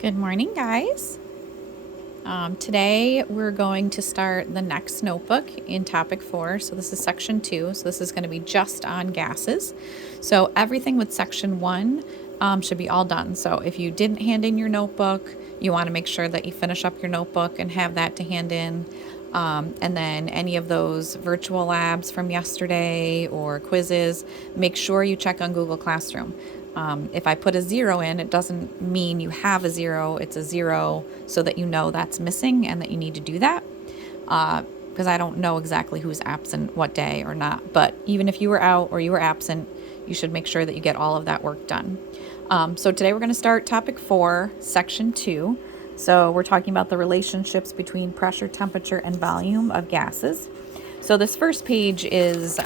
Good morning, guys. Today we're going to start the next notebook in topic 4. So this is section 2. So this is going to be just on gases. So everything with section 1 should be all done. So if you didn't hand in your notebook, you want to make sure that you finish up your notebook and have that to hand in. And then any of those virtual labs from yesterday or quizzes, make sure you check on Google Classroom. If I put a 0 in, it doesn't mean you have a 0. It's a 0 so that you know that's missing and that you need to do that. Because I don't know exactly who's absent what day or not. But even if you were out or you were absent, you should make sure that you get all of that work done. So today we're going to start topic 4, section 2. So we're talking about the relationships between pressure, temperature, and volume of gases. So this first page is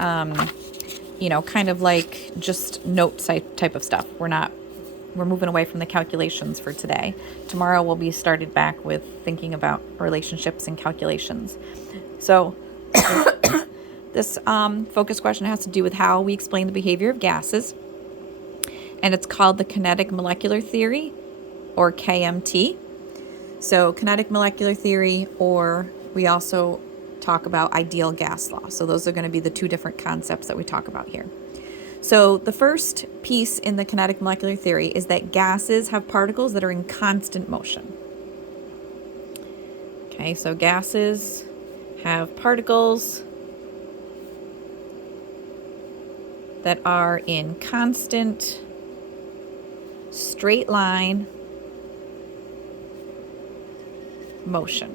kind of like just note type of stuff. We're moving away from the calculations for today. Tomorrow we'll be started back with thinking about relationships and calculations. So this focus question has to do with how we explain the behavior of gases. And it's called the kinetic molecular theory, or KMT. So kinetic molecular theory, or we also talk about ideal gas law. So those are going to be the two different concepts that we talk about here. So the first piece in the kinetic molecular theory is that gases have particles that are in constant motion. Okay, so gases have particles that are in constant straight line motion.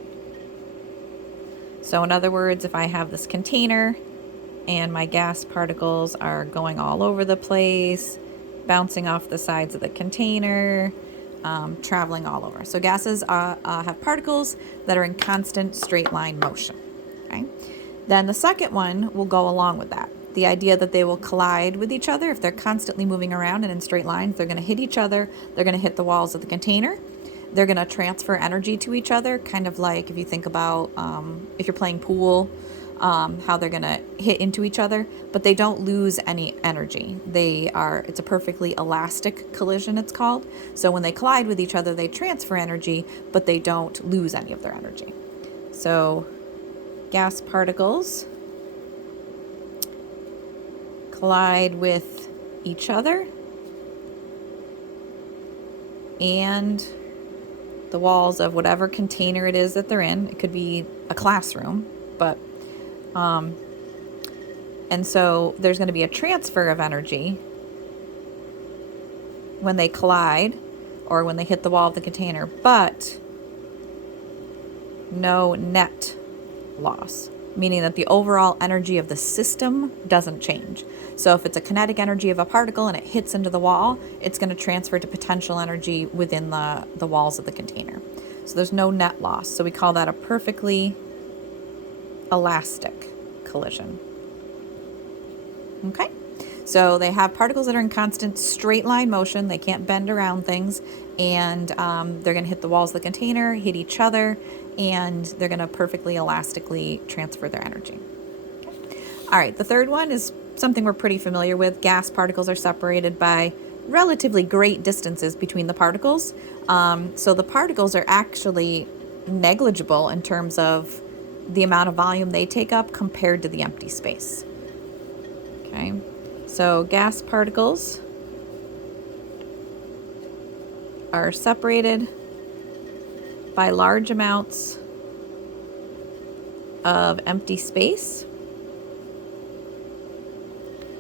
So in other words, if I have this container and my gas particles are going all over the place, bouncing off the sides of the container, traveling all over. So gases have particles that are in constant straight line motion. Okay? Then the second one will go along with that. The idea that they will collide with each other if they're constantly moving around and in straight lines. They're going to hit each other. They're going to hit the walls of the container. They're going to transfer energy to each other, kind of like if you think about if you're playing pool, how they're going to hit into each other, but they don't lose any energy. It's a perfectly elastic collision, it's called. So when they collide with each other, they transfer energy, but they don't lose any of their energy. So gas particles collide with each other and the walls of whatever container it is that they're in. It could be a classroom, but and so there's going to be a transfer of energy when they collide or when they hit the wall of the container, but no net loss, meaning that the overall energy of the system doesn't change. So if it's a kinetic energy of a particle and it hits into the wall, it's going to transfer to potential energy within the walls of the container. So there's no net loss. So we call that a perfectly elastic collision. Okay? So they have particles that are in constant straight line motion. They can't bend around things. And they're going to hit the walls of the container, hit each other, and they're going to perfectly elastically transfer their energy. Okay. All right, the third one is something we're pretty familiar with. Gas particles are separated by relatively great distances between the particles. So the particles are actually negligible in terms of the amount of volume they take up compared to the empty space. Okay, so gas particles are separated by large amounts of empty space.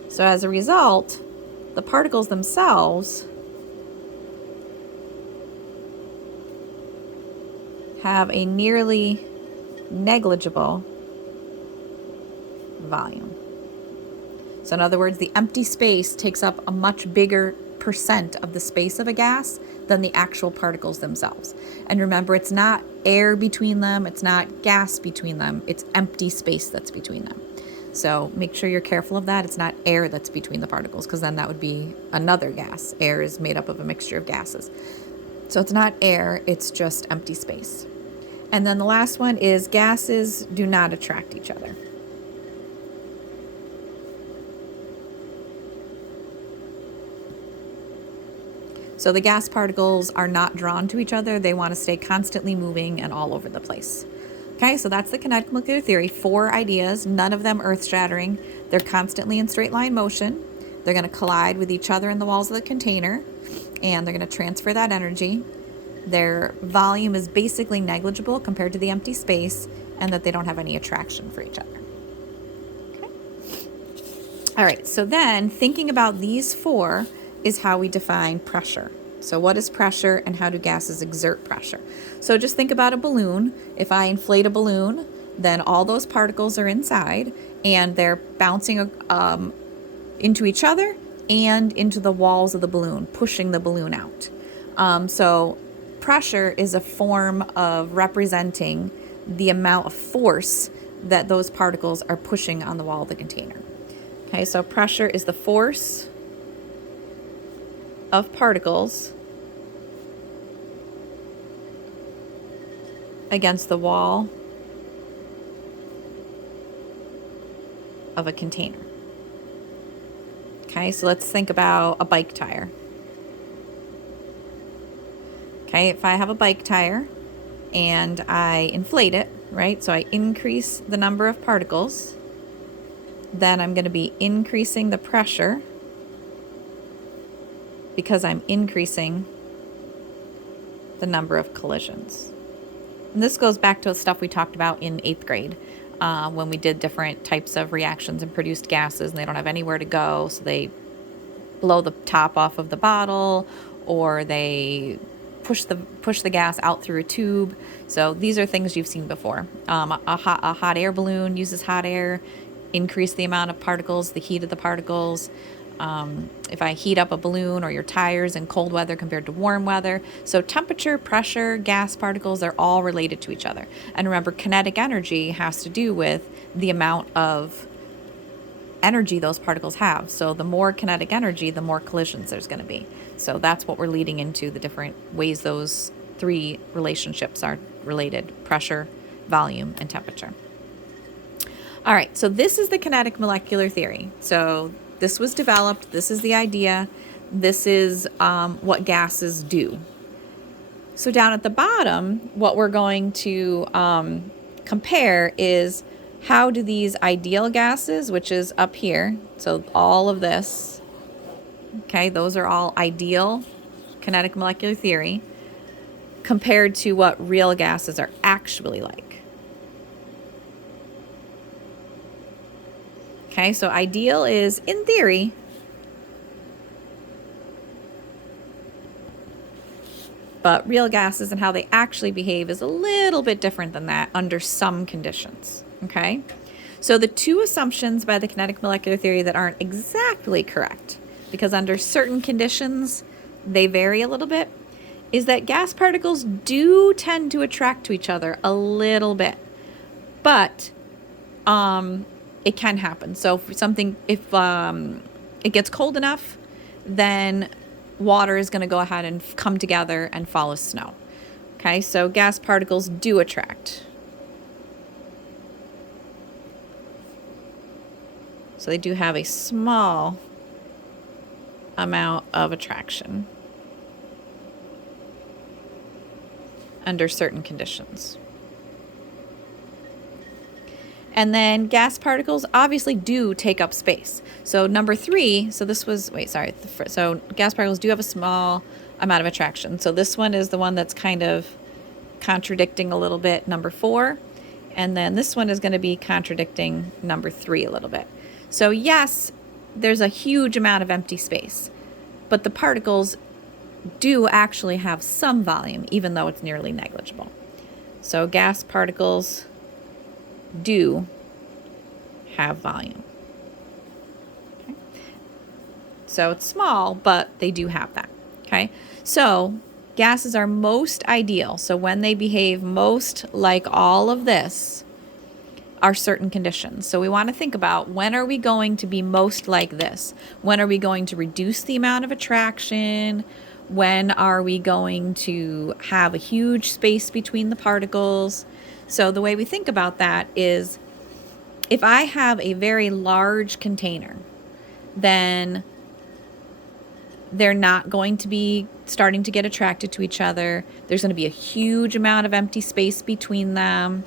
So as a result, the particles themselves have a nearly negligible volume. So in other words, the empty space takes up a much bigger percent of the space of a gas than the actual particles themselves. And remember, it's not air between them, it's not gas between them, it's empty space that's between them. So make sure you're careful of that. It's not air that's between the particles, because then that would be another gas. Air is made up of a mixture of gases. So it's not air, it's just empty space. And then the last one is gases do not attract each other. So the gas particles are not drawn to each other. They want to stay constantly moving and all over the place. Okay, so that's the kinetic molecular theory. 4 ideas, none of them earth-shattering. They're constantly in straight line motion. They're going to collide with each other in the walls of the container, and they're going to transfer that energy. Their volume is basically negligible compared to the empty space, and that they don't have any attraction for each other. Okay. All right, so then thinking about these 4 is how we define pressure. So what is pressure and how do gases exert pressure? So just think about a balloon. If I inflate a balloon, then all those particles are inside and they're bouncing into each other and into the walls of the balloon, pushing the balloon out. So pressure is a form of representing the amount of force that those particles are pushing on the wall of the container. Okay, so pressure is the force of particles against the wall of a container. Okay, so let's think about a bike tire. Okay, if I have a bike tire and I inflate it, right? So I increase the number of particles, then I'm going to be increasing the pressure because I'm increasing the number of collisions. And this goes back to the stuff we talked about in 8th grade when we did different types of reactions and produced gases, and they don't have anywhere to go, so they blow the top off of the bottle, or they push the gas out through a tube. So these are things you've seen before. A hot air balloon uses hot air, increase the amount of particles, the heat of the particles. If I heat up a balloon or your tires in cold weather compared to warm weather. So temperature, pressure, gas particles are all related to each other. And remember, kinetic energy has to do with the amount of energy those particles have. So the more kinetic energy, the more collisions there's going to be. So that's what we're leading into, the different ways those 3 relationships are related: pressure, volume, and temperature. All right, so this is the kinetic molecular theory. So this was developed, this is the idea, this is what gases do. So down at the bottom, what we're going to compare is how do these ideal gases, which is up here, so all of this, okay, those are all ideal kinetic molecular theory, compared to what real gases are actually like. Okay, so ideal is, in theory, but real gases and how they actually behave is a little bit different than that under some conditions. Okay, so the 2 assumptions by the kinetic molecular theory that aren't exactly correct, because under certain conditions they vary a little bit, is that gas particles do tend to attract to each other a little bit, but it can happen. So for something, if it gets cold enough, then water is going to go ahead and come together and fall as snow. Okay, so gas particles do attract. So they do have a small amount of attraction under certain conditions. And then gas particles obviously do take up space. So number 3, so this was, so gas particles do have a small amount of attraction. So this one is the one that's kind of contradicting a little bit number 4. And then this one is going to be contradicting number 3 a little bit. So yes, there's a huge amount of empty space, but the particles do actually have some volume, even though it's nearly negligible. So gas particles do have volume. Okay. So it's small, but they do have that. Okay. So gases are most ideal. So when they behave most like all of this are certain conditions. So we want to think about, when are we going to be most like this? When are we going to reduce the amount of attraction? When are we going to have a huge space between the particles? So the way we think about that is, if I have a very large container, then they're not going to be starting to get attracted to each other. There's going to be a huge amount of empty space between them.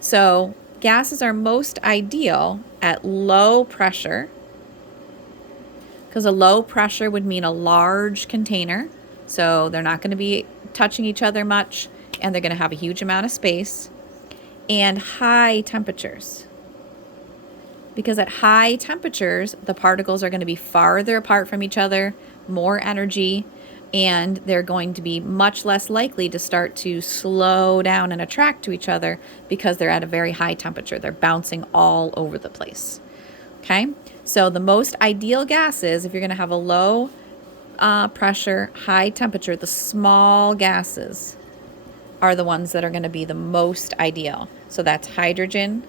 So gases are most ideal at low pressure, because a low pressure would mean a large container. So they're not going to be touching each other much, and they're going to have a huge amount of space, and high temperatures. Because at high temperatures, the particles are going to be farther apart from each other, more energy, and they're going to be much less likely to start to slow down and attract to each other because they're at a very high temperature. They're bouncing all over the place. Okay, so the most ideal gases, if you're going to have a low pressure, high temperature, the small gases are the ones that are going to be the most ideal. So that's hydrogen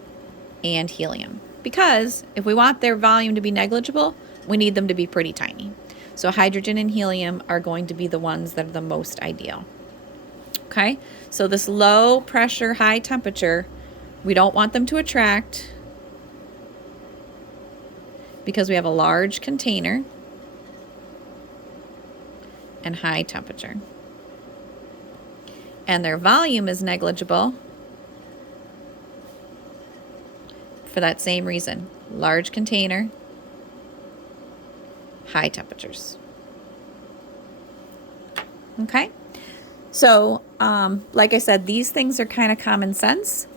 and helium. Because if we want their volume to be negligible, we need them to be pretty tiny. So hydrogen and helium are going to be the ones that are the most ideal. Okay, so this low pressure, high temperature, we don't want them to attract because we have a large container and high temperature. And their volume is negligible for that same reason. Large container, high temperatures. Okay, so like I said, these things are kind of common sense.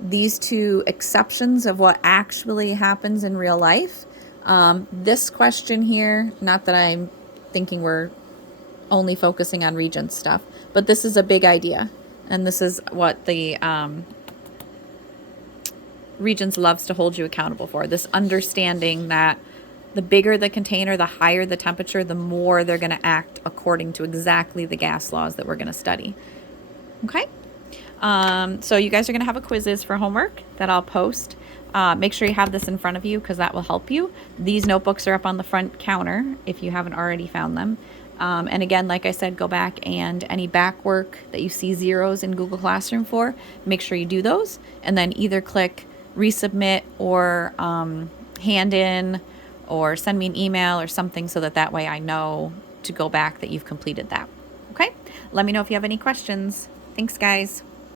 These two exceptions of what actually happens in real life. This question here, not that I'm thinking we're only focusing on Regents stuff, but this is a big idea, and this is what the Regents loves to hold you accountable for, this understanding that the bigger the container, the higher the temperature, the more they're going to act according to exactly the gas laws that we're going to study. Okay, so you guys are going to have a quizzes for homework that I'll post. Make sure you have this in front of you because that will help you. These notebooks are up on the front counter if you haven't already found them. And again, like I said, go back and any back work that you see zeros in Google Classroom for, make sure you do those, and then either click resubmit or hand in or send me an email or something so that way I know to go back that you've completed that. Okay? Let me know if you have any questions. Thanks, guys.